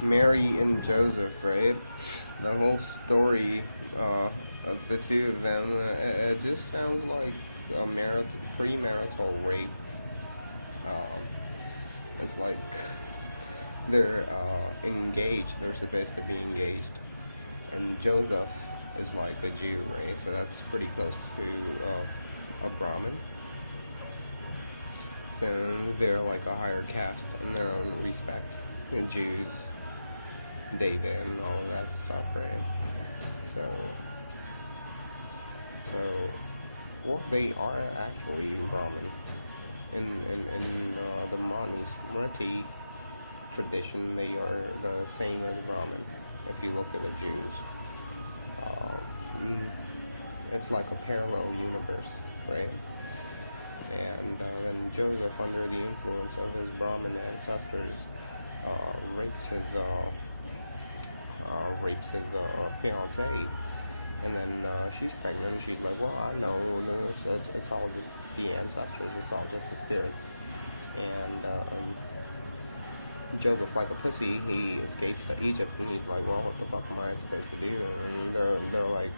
Mary and Joseph, right? The whole story of the two of them, it just sounds like a premarital rape. Um, it's like they're engaged. They're supposed to be engaged, and Joseph is like a Jew, right? So that's pretty close to a Brahmin. So they're like a higher caste in their own respect. The Jews, David, and all of that stuff, right? So, so, well, they are actually Brahmin. In the Smriti tradition, they are the same as Brahmin. If you look at the Jews, um, it's like a parallel universe, right? And then Joseph, under the influence of his Brahmin ancestors, rapes his fiancee, and then she's pregnant, and she's like, well, I know this, it's all just the ancestors, it's all just the spirits. And Joseph, like a pussy, he escapes to Egypt, and he's like, well, what the fuck am I supposed to do? And they're like,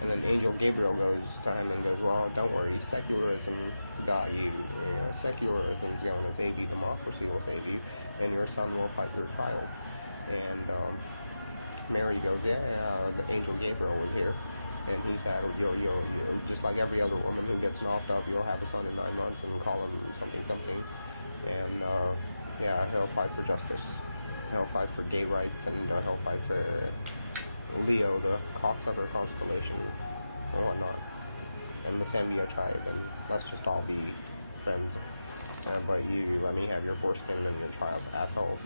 and then Angel Gabriel goes to him and goes, well, don't worry, secularism's got you. Secularism's going to save you, democracy will save you, and your son will fight your trial. And Mary goes, yeah, the Angel Gabriel was here, and he said, you'll just like every other woman who gets knocked up, you'll have a son in 9 months and call him something, and yeah, he'll fight for justice, he'll fight for gay rights, and he'll fight for Leo, the cocksucker constellation, or whatnot, and the Sambia tribe, and let's just all be friends. But you let me have your foreskin and your child's asshole.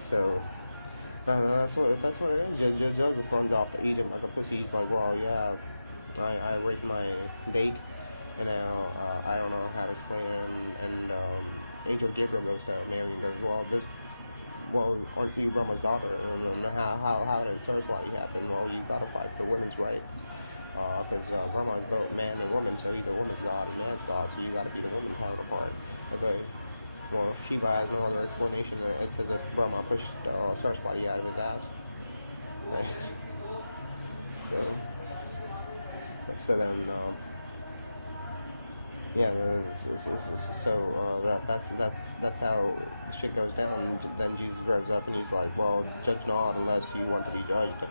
So that's what it is. Joseph runs off to Egypt like a pussy. He's like, well, yeah, I raped my date, and now I don't know how to explain it. And Angel Gabriel goes to Mary and goes, well, aren't you Brahma's daughter? And how did Saraswati happen? Well, you gotta fight for women's rights. Because Brahma is both man and woman, so he's a woman's god and man's god, so you gotta be the woman's counterpart. Okay. Well, Shiva has no other explanation. It's as if Brahma pushed Saraswati out of his ass. Right? So then, yeah, so that's how the shit goes down. And then Jesus grows up and he's like, well, judge not unless you want to be judged.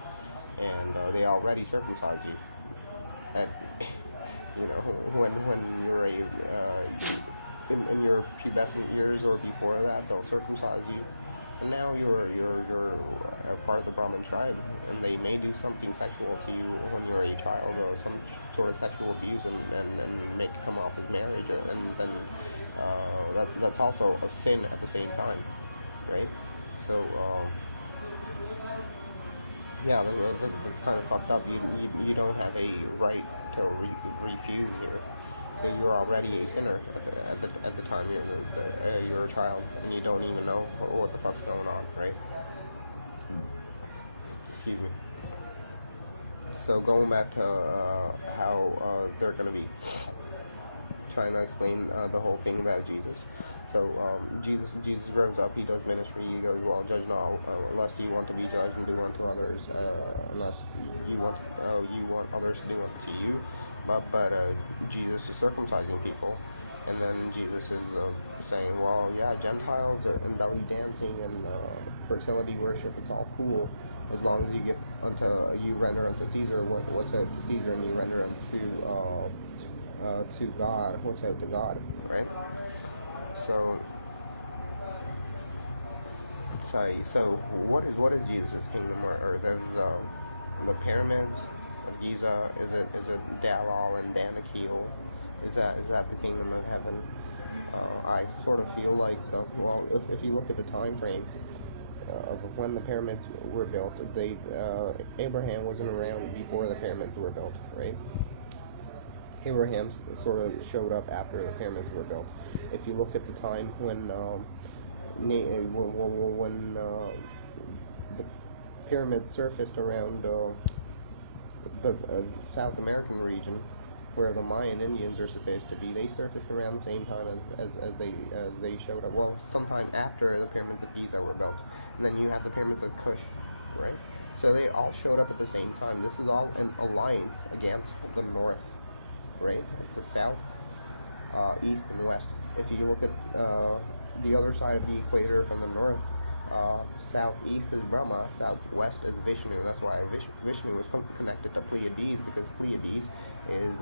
And they already circumcise you at, when you're in your pubescent years or before that, they'll circumcise you, and now you're a part of the Brahmin tribe, and they may do something sexual to you when you're a child, or some sort of sexual abuse, and make it come off as marriage, and then that's also a sin at the same time, right? So yeah, that's kind of fucked up. You don't have a right to refuse here. You're already a sinner at the time you're a child, and you don't even know what the fuck's going on, right? Excuse me. So going back to how they're gonna be trying to explain the whole thing about Jesus. So Jesus grows up, he does ministry, he goes, well, judge not, unless you want to be judged, and do unto others, unless you want others to do unto you. But Jesus is circumcising people, and then Jesus is saying, well, yeah, Gentiles and belly dancing and fertility worship, it's all cool, as long as you render unto Caesar what's out to Caesar, and you render unto God what's out to God, right? So what is Jesus' kingdom, or those the pyramids of Giza? Is it Dalal and Danakil? Is that the kingdom of heaven? I sort of feel like well, if you look at the time frame of when the pyramids were built, Abraham wasn't around before the pyramids were built, right? Abraham sort of showed up after the pyramids were built. If you look at the time when the pyramids surfaced around the South American region, where the Mayan Indians are supposed to be. They surfaced around the same time as they showed up. Well, sometime after the pyramids of Giza were built, and then you have the pyramids of Kush, right? So they all showed up at the same time. This is all an alliance against the North, right? It's the South, East, and West. If you look at the other side of the equator from the North, southeast is Brahma, southwest is Vishnu. That's why Vishnu is connected to Pleiades, because Pleiades is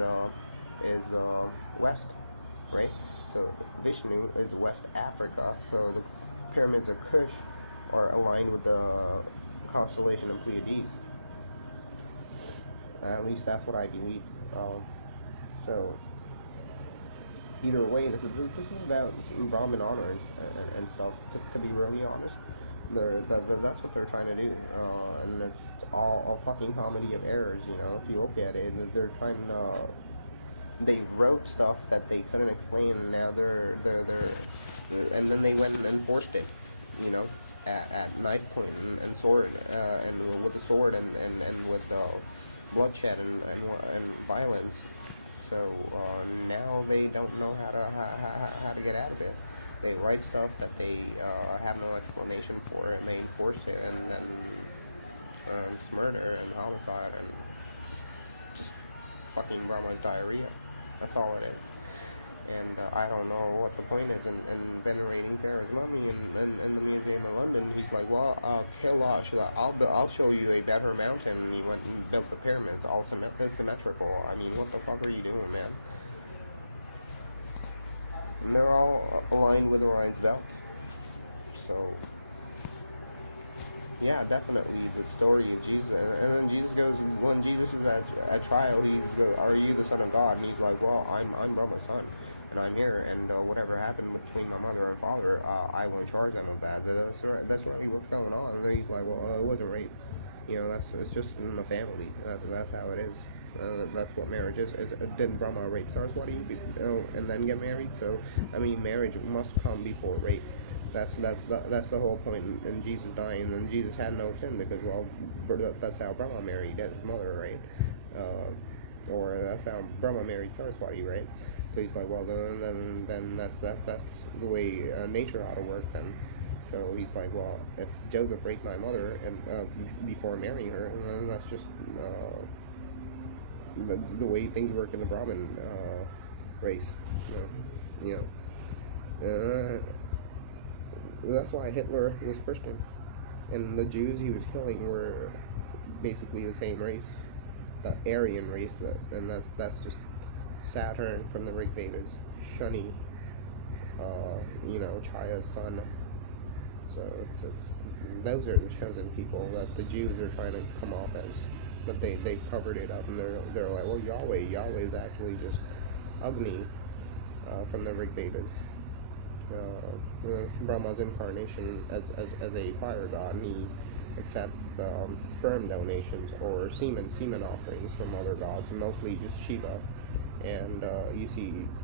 west, right? So Vishnu is West Africa. So the pyramids of Kush are aligned with the constellation of Pleiades. At least that's what I believe. So either way, this is about Brahmin honor and stuff. To be really honest, that's what they're trying to do, and it's all a fucking comedy of errors. You know, if you look at it, they're trying to. They wrote stuff that they couldn't explain, and now and then they went and enforced it. You know, at knife point and sword, and with the sword and with bloodshed and violence. So now they don't know how to get out of it. They write stuff that they have no explanation for, and they enforce it, and then it's murder and homicide and just fucking Brahma's diarrhea. That's all it is. And I don't know what the point is in venerating Pharaoh's mummy in the museum in London. He's like, well, Kailash, I'll show you a better mountain. And he went and built the pyramids, all symmetrical. I mean, what the fuck are you doing, man? And they're all aligned with Orion's belt. So, yeah, definitely the story of Jesus. And then Jesus goes, when Jesus is at trial, he goes, are you the Son of God? And he's like, well, I'm Brahma's son, and I'm here, and whatever happened between my mother and father, I won't charge them with that. That's really what's going on. And then he's like, well, it wasn't rape. You know, it's just in the family. That's how it is. That's what marriage is. Didn't Brahma rape Saraswati and then get married? So, I mean, marriage must come before rape. That's the whole point in Jesus dying. And Jesus had no sin because, well, that's how Brahma married his mother, right? Or that's how Brahma married Saraswati, right? So he's like, well, then that's the way nature ought to work then. So he's like, well, if Joseph raped my mother and before marrying her, then that's just the way things work in the Brahmin race. You know. That's why Hitler was Christian, and the Jews he was killing were basically the same race, the Aryan race, and that's just Saturn and some other things studying, you know, how it's on those are showing people that the Jews are trying to come off as something. They covered it up, and they're like, oh, Yahweh's actually ugly, some other things. Brahma's incarnation as a fire god, who that's sperm donors or semen offering from other gods, mostly Shiva. And you see Jews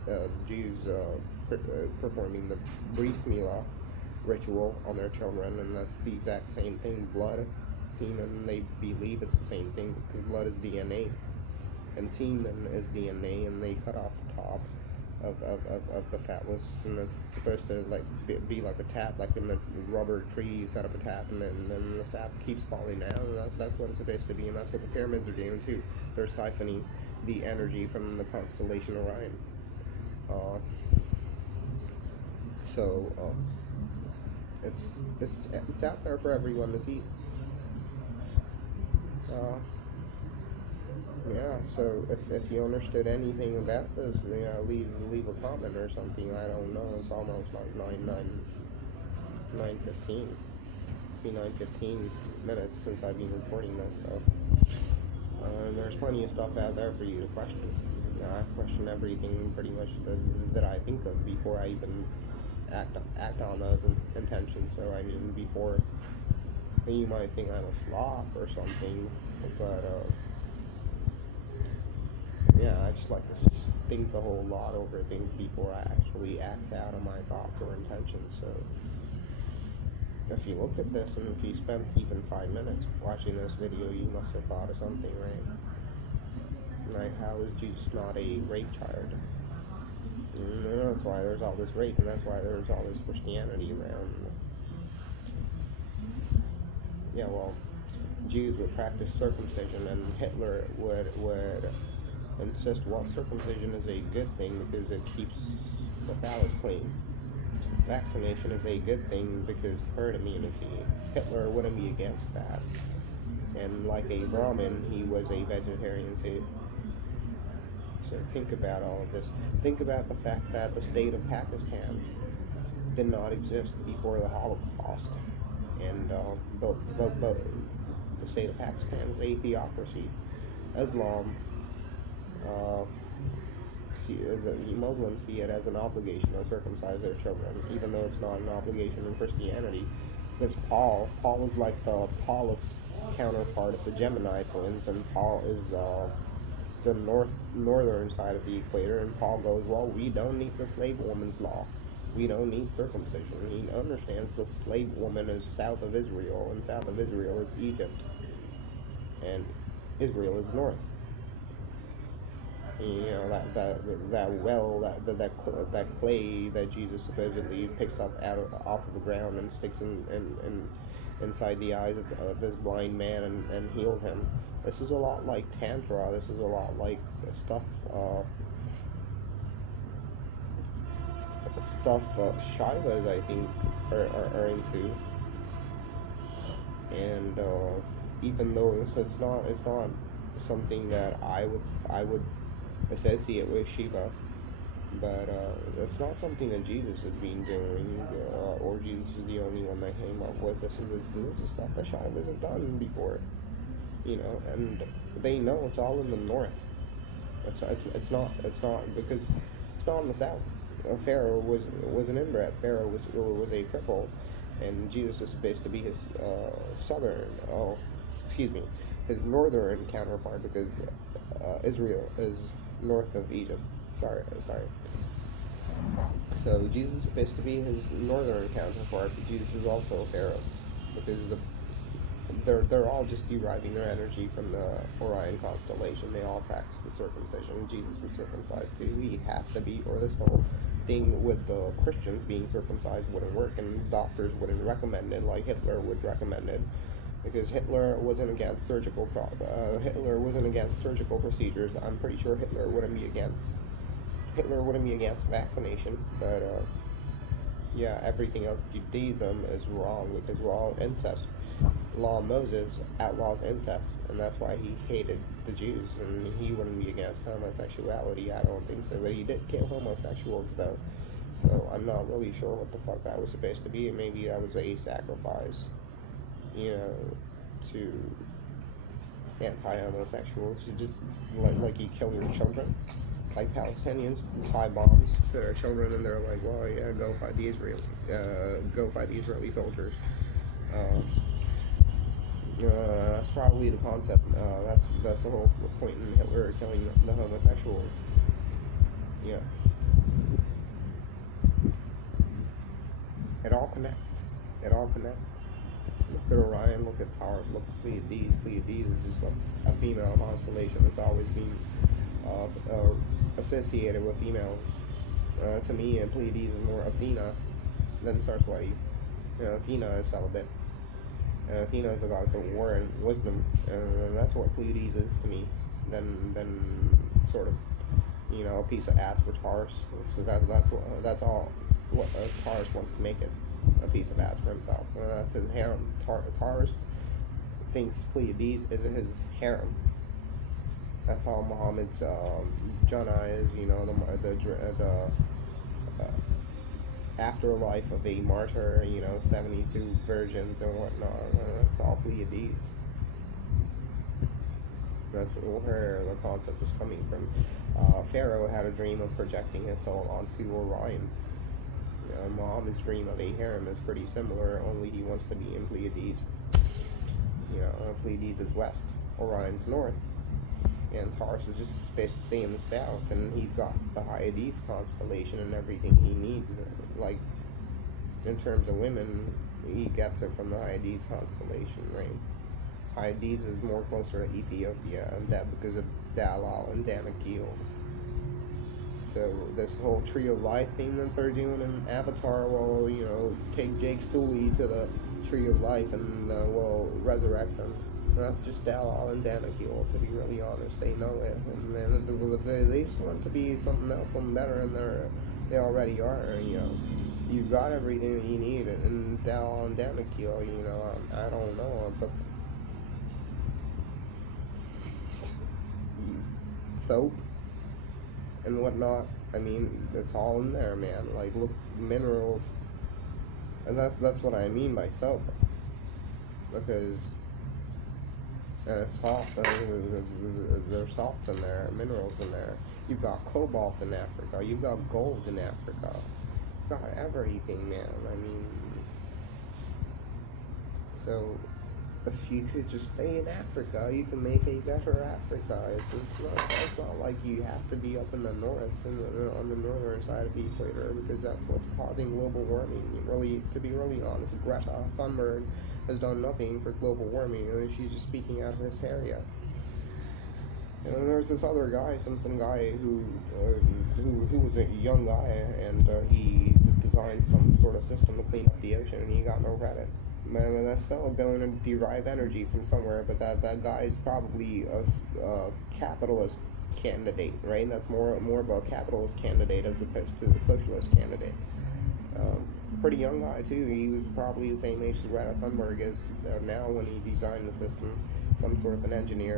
that's what I mean by soap. Because salt, there's salt in there, minerals in there. You've got cobalt in Africa. You've got gold in Africa. It's not everything, man. I mean, so if you stay in Africa, you can make things better Africa. It's not like you have to be up in the north, on the northern side of the equator, because that's what's causing global warming. To be really honest, Greta Thunberg has done nothing for global warming, and she's just keeping out of this area. And there's this other guy, some guy who's a young guy, and trying to sort of this kind of thing and you got to look at it. And they're still going into derived energy from somewhere, but that guy is probably a capitalist candidate, right? Like more of a capitalist candidate as opposed to a socialist candidate. Pretty young guy too. He's probably famous. He got a Hummer now, and he's done with this chemical and engineer.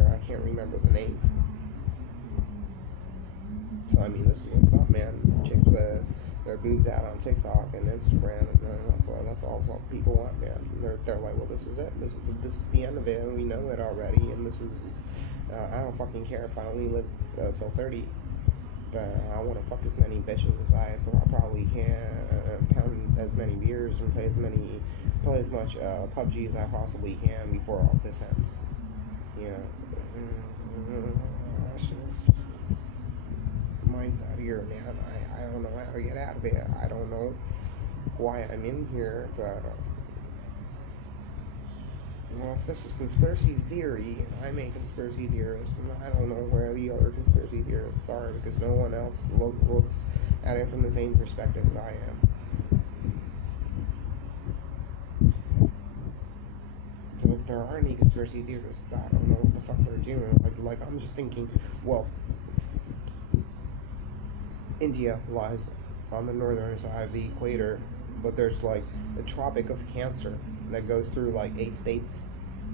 On the northern side of the equator, but there's like the Tropic of Cancer that goes through like they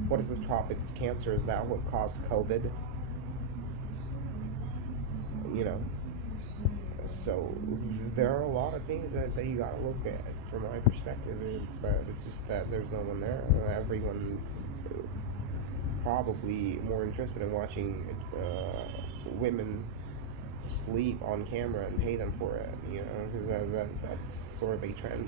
what is the Tropic of Cancer? Is that what caused COVID? Yeah. So there are a lot of things that you gotta look at, and like secularism that lives over there. Everyone is probably more interested in watching women sleep on camera and pay them for it. You know, that's sort of a trend